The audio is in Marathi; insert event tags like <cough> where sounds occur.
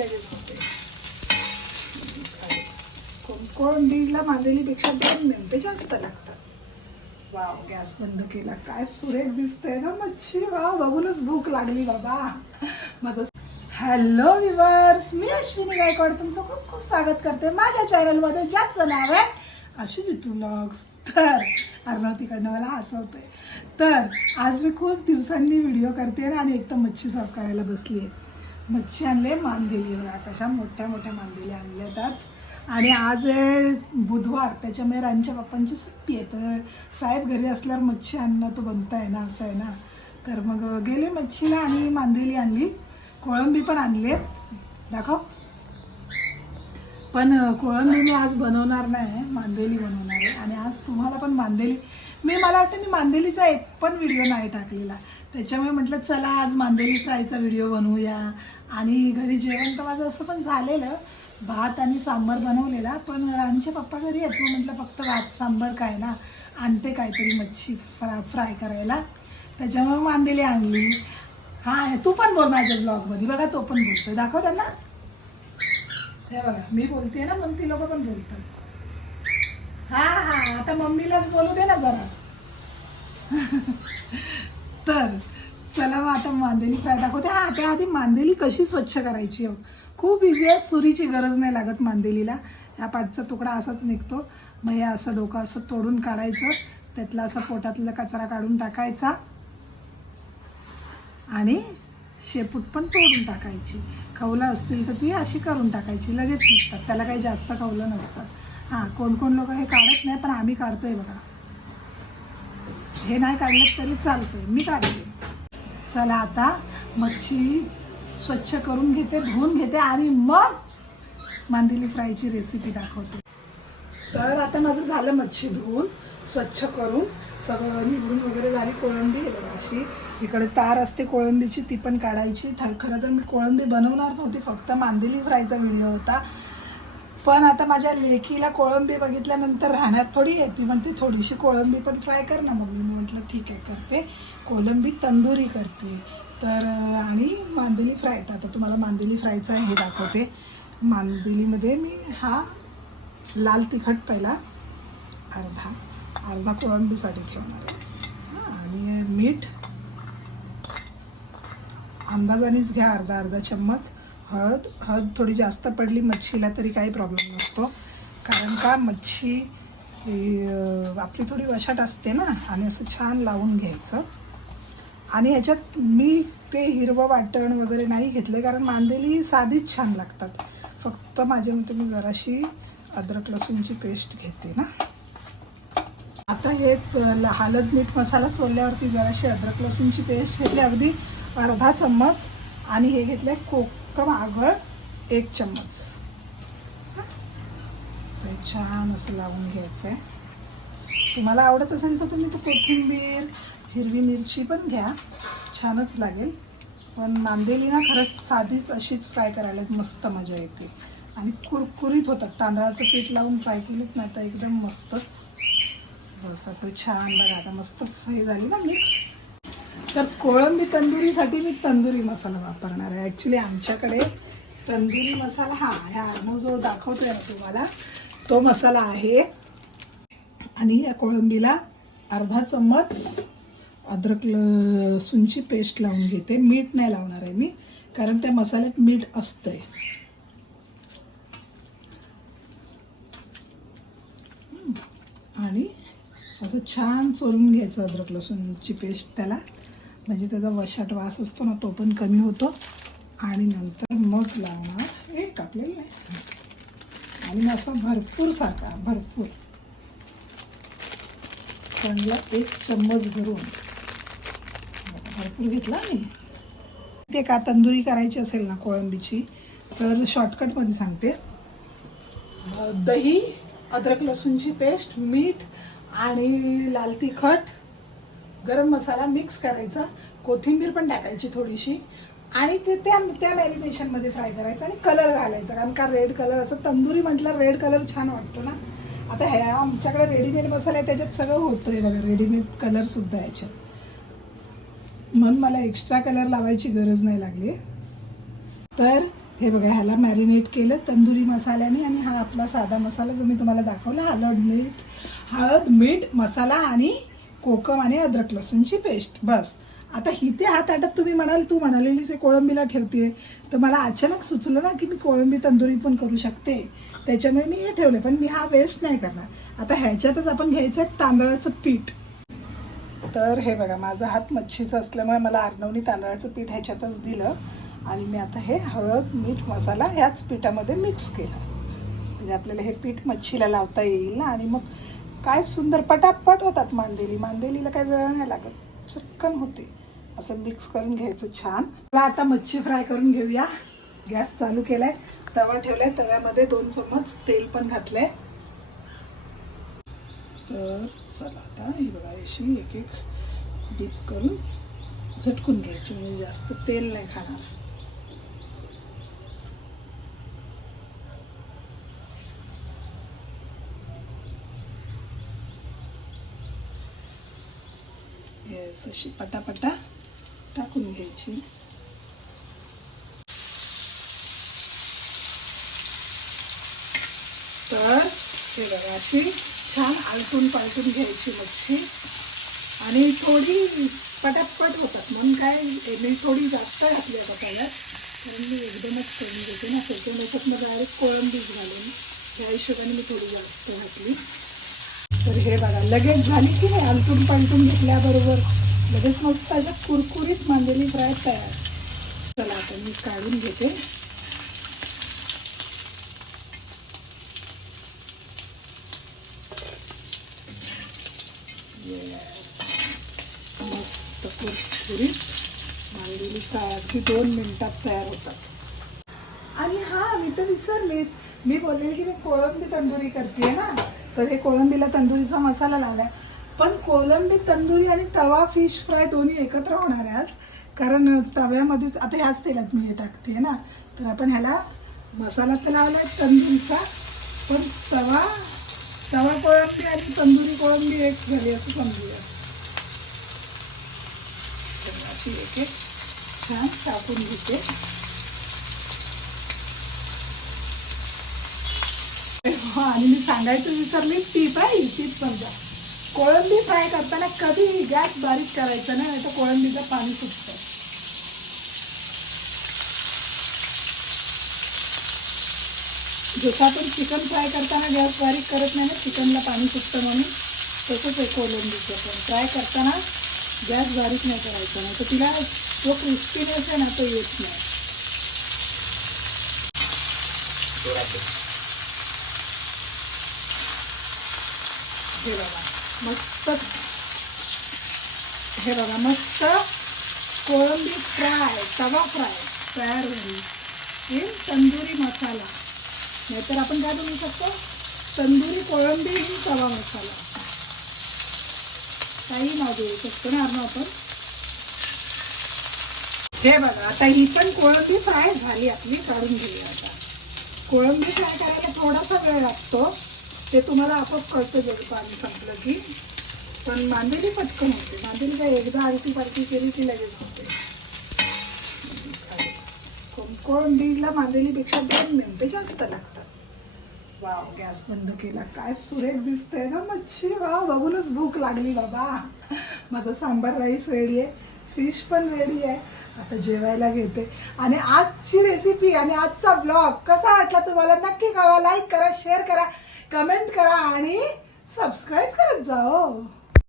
लगेच होते मांदेलीपेक्षा दोन मिनिटं जास्त लागतात. वाव गॅस बंद केला. काय सुरेख दिसतंय ना मच्छी. वा बघूनच भूक लागली बाबा. माझं हॅलो विवर्स मी अश्विनी गायकवाड. तुमचं खूप खूप स्वागत करते माझ्या चॅनलमध्ये ज्याचं नाव आहे अशी तू व्लॉग्स तर अर्णव तिकडनं मला हसवतंय. तर आज मी खूप दिवसांनी व्हिडिओ करते आणि एक तर मच्छी साफ करायला बसली आहे मच्छी आणले मांदेली बघा कशा मोठ्या मोठ्या मांदेली आणल्यात आज. आणि आज बुधवार त्याच्यामुळे रांच्या पप्पांची सुट्टी आहे. तर साहेब घरी असल्यावर मच्छी आणणं तो बनता आहे ना असं आहे ना. तर मग गेले मच्छीला आणि मांदेली आणली. कोळंबी पण आणलेत दाखव. पण कोळंबी मी आज बनवणार नाही मांदेली बनवणार आहे. आणि आज तुम्हाला पण मांदेली मी मला वाटतं मी मांदेलीचा एक पण व्हिडिओ नाही टाकलेला. त्याच्यामुळे म्हटलं चला आज मांदेली फ्रायचा व्हिडिओ बनवूया. आणि घरी जेवण तर माझं असं पण झालेलं. भात आणि सांबार बनवलेला पण राणीचे पप्पा घरी येतो म्हटलं फक्त भात सांबार काय ना आणते काहीतरी मच्छी फ्रा फ्राय करायला. त्याच्यामुळे मांदेली आणली. हां तू पण बोल माझ्या ब्लॉगमध्ये. बघा तो पण बोलतोय. दाखव त्यांना. हे बघा मी बोलते ना मग ती लोक पण बोलतात. हां हां आता मम्मीलाच बोलू दे ना जरा. <laughs> तर चला मग आता मांदेली फ्राय दाखवते. हा त्याआधी मांदेली कशी स्वच्छ करायची हो खूप इझी आहे सुरीची गरज नाही लागत मांदेलीला. ह्या पाठचा तुकडा असाच निघतो. मग हे असं डोकं असं तोडून काढायचं. त्यातला असं पोटातला कचरा काढून टाकायचा. आणि शेपूट पण तोडून टाकायची. खवलं असतील तर ती अशी करून टाकायची. लगेच निघतात. त्याला काही जास्त खवलं नसतं. हां कोण कोण लोक हे काढत नाही पण आम्ही काढतोय बघा. हे नाही काढलं तरी चालतंय. मी काढते. चला आता मच्छी स्वच्छ करून घेते धुवून घेते आणि मग मांदेली फ्रायची रेसिपी दाखवते. तर आता माझं झालं मच्छी धुवून स्वच्छ करून सगळं निवडून वगैरे झाली कोळंबी. अशी इकडे तार असते कोळंबीची ती पण काढायची. खरं तर मी कोळंबी बनवणार नव्हती फक्त मांदेली फ्रायचा व्हिडिओ होता. पण आता माझ्या लेकीला कोळंबी बघितल्यानंतर राहण्यात थोडी येते. म्हणते थोडीशी कोळंबी पण फ्राय कर ना मम्मी. मी म्हटलं ठीक आहे करते. कोळंबी तंदुरी करते. तर आणि मांदेली फ्राय तर आता तुम्हाला मांदेली फ्रायचा हे दाखवते. मांदेलीमध्ये मी हा लाल तिखट पहिला अर्धा अर्धा कोळंबीसाठी ठेवणार आहे. हां, आणि मीठ. अंदाजानेच घ्या अर्धा अर्धा चम्मच. हळद हळद थोडी जास्त पडली मच्छीला तरी काही प्रॉब्लेम नसतो. कारण का? मच्छी ही, आपली थोडी वशाट असते ना आणि असं छान लावून घ्यायचं. आणि ह्याच्यात मी ते हिरवं वाटण वगैरे नाही घेतले कारण मांदेली साधीच छान लागतात. फक्त माझ्या मते मी जराशी अद्रक लसूणची पेस्ट घेते ना. आता हे च- हळद मीठ मसाला चोरल्यावरती जराशी अद्रक लसूणची पेस्ट घेतली अगदी अर्धा चम्मच. आणि हे घेतलं कोक. कोकम आगळ एक चम्मच. ते छान असं लावून घ्यायचं आहे तुम्हाला आवडत असेल तर तुम्ही तो कोथिंबीर हिरवी मिरची पण घ्या. छानच लागेल. पण मांदेली ना खरंच साधीच अशीच फ्राय करायला मस्त मजा येते. आणि कुरकुरीत होतात. तांदळाचं पीठ लावून फ्राय केलीत ना तर एकदम मस्तच. बस असं छान बघा आता मस्त हे झाली ना मिक्स. तर कोळंबी तंदुरीसाठी मी तंदुरी मसाला वापरणार आहे. ॲक्च्युली आमच्याकडे तंदुरी मसाला हा ह्या अर्णव जो दाखवतो आहे तुम्हाला तो मसाला आहे. आणि या कोळंबीला अर्धा चम्मच अद्रक लसूणची पेस्ट लावून घेते. मीठ नाही लावणार आहे मी कारण त्या मसाल्यात मीठ असतंय. आणि असं छान चोरून घ्यायचं अद्रक लसूणची पेस्ट त्याला. म्हणजे त्याचा वशाट वास असतो ना तो पण कमी होतो. आणि नंतर मग लावणार हे आपल्याला नाही आणि असा असं भरपूर साखा भरपूर. चांगला एक चम्मच भरून. भरपूर घेतला मी. ते का तंदुरी करायची असेल ना कोळंबीची तर शॉर्टकटमध्ये सांगते. दही अद्रक लसूणची पेस्ट मीठ आणि लाल तिखट गरम मसाला मिक्स करायचा. कोथिंबीर पण टाकायची थोडीशी. आणि ते त्या त्या मॅरिनेशनमध्ये फ्राय करायचं आणि कलर घालायचा. कारण का रेड कलर असं तंदुरी म्हटलं रेड कलर छान वाटतो ना. आता ह्या आमच्याकडे रेडीमेड मसाला आहे त्याच्यात सगळं होतं आहे बघा रेडीमेड कलरसुद्धा याच्यात. म्हणून मला एक्स्ट्रा कलर लावायची गरज नाही लागली. तर हे बघा ह्याला मॅरिनेट केलं तंदुरी मसाल्याने आणि हा आपला साधा मसाला जो मी तुम्हाला दाखवला हळद मीठ हळद मीठ मसाला आणि कोकम आणि अद्रक लसूणची पेस्ट बस. आता हिते हात आटत तुम्ही म्हणाल तू म्हणालेलीस कोळंबीला ठेवते तर मला अचानक सुचलं ना की मी कोळंबी तंदुरी पण करू शकते. त्याच्यामुळे मी हे ठेवले पण मी हा वेस्ट नाही करणार. आता ह्याच्यातच आपण घ्यायचं तांदळाचं पीठ. तर हे बघा माझा हात मच्छीचा असल्यामुळे मला अर्णवनी तांदळाचं पीठ ह्याच्यातच दिलं. आणि मी आता हे हळद मीठ मसाला ह्याच पिठामध्ये मिक्स केलं. म्हणजे आपल्याला हे पीठ मच्छीला लावता येईल ना? आणि मग काय सुंदर पटापट होतात मांदेली. मांदेलीला काही वेळ नाही लागत. चटकन होते. असं मिक्स करून घ्यायचं छान. मला आता मच्छी फ्राय करून घेऊया. गॅस चालू केलाय. तवा ठेवलाय. तव्यामध्ये दोन चम्मच तेल पण घातलंय. तर चला आता ही बघा अशी एक एक डीप करून झटकून घ्यायची. म्हणजे जास्त तेल नाही खाणार. वेळेस अशी पटापटा टाकून घ्यायची. तर हे बघा अशी छान आलटून पालटून घ्यायची मच्छी. आणि थोडी पटापट होतात. म्हणून काय मी थोडी जास्त घातली आता तव्यात कारण मी एकदमच करून घेते ना त्याच्या याच्यात मग डायरेक्ट कोळंबीच घालून त्या हिशोबाने मी थोडी जास्त घातली. तर हे बघा लगेच झाली की नाही? आलटून पालटून घेतल्याबरोबर लगेच मस्त अशा कुरकुरीत मांदेली फ्राय तयार. चला आता मी काढून घेते. येस मस्त कुरकुरीत मांदेली फ्राय अगदी दोन मिनिटात तयार होतात. आणि हा मी तर विसरलेच. मी बोललेली की मी कोळंबी तंदुरी करते ना? तर हे कोळंबीला तंदुरीचा मसाला लावला पण कोळंबी तंदुरी आणि तवा फिश फ्राय दोन्ही एकत्र होणार आहे आज. कारण तव्यामध्येच आता ह्याच तेलात मी हे टाकते ना? तर आपण ह्याला मसाला तर लावला तंदुरीचा पण तवा तवा कोळंबी आणि तंदुरी कोळंबी एक झाली असं समजूया. तर अशी एक एक छान टाकून घेते. हा आणि मी सांगायचं विसरली टीप आहे तीच पण समजा. कोळंबी फ्राय करताना कधीही गॅस बारीक करायचा नाही नाही तर कोळंबीचं पाणी सुटतं. जसं आपण चिकन फ्राय करताना गॅस बारीक करत नाही ना चिकनला पाणी सुटतं म्हणून तसंच आहे कोळंबीचं पण. फ्राय करताना गॅस बारीक नाही करायचा नाही तर तिला जो क्रिस्पीनेस आहे ना तो येत नाही. हे बघा. मस्त. हे बघा मस्त कोळंबी फ्राय तवा फ्राय तयार झाली. हे तंदुरी मसाला. नाहीतर आपण काय बनवू शकतो? तंदुरी कोळंबी ही तवा मसाला. काही नाव देऊ शकतो ना आपण? हे बघा आता ही पण कोळंबी फ्राय झाली आपली काढून घेऊया आता. कोळंबी फ्राय करायला थोडासा वेळ लागतो. ते तुम्हाला आपोआप कळतं जर पाणी संपलं की. पण मांदेली पटकन होते. मांदेली काय एकदा आरती पारती केली की लगेच होते. कोण- दीडला मांदेलीपेक्षा दोन मिनिटं जास्त लागतात. वाव गॅस बंद केला. काय सुरेख दिसतंय ना मच्छी. वा बघूनच भूक लागली बाबा. माझा सांबार राईस रेडी आहे. फिश पण रेडी आहे. आता जेवायला घेते. आणि आजची रेसिपी आणि आजचा ब्लॉग कसा वाटला तुम्हाला नक्की कळवा. लाईक करा शेअर करा. कमेंट करा आणि सबस्क्राईब करत जा हो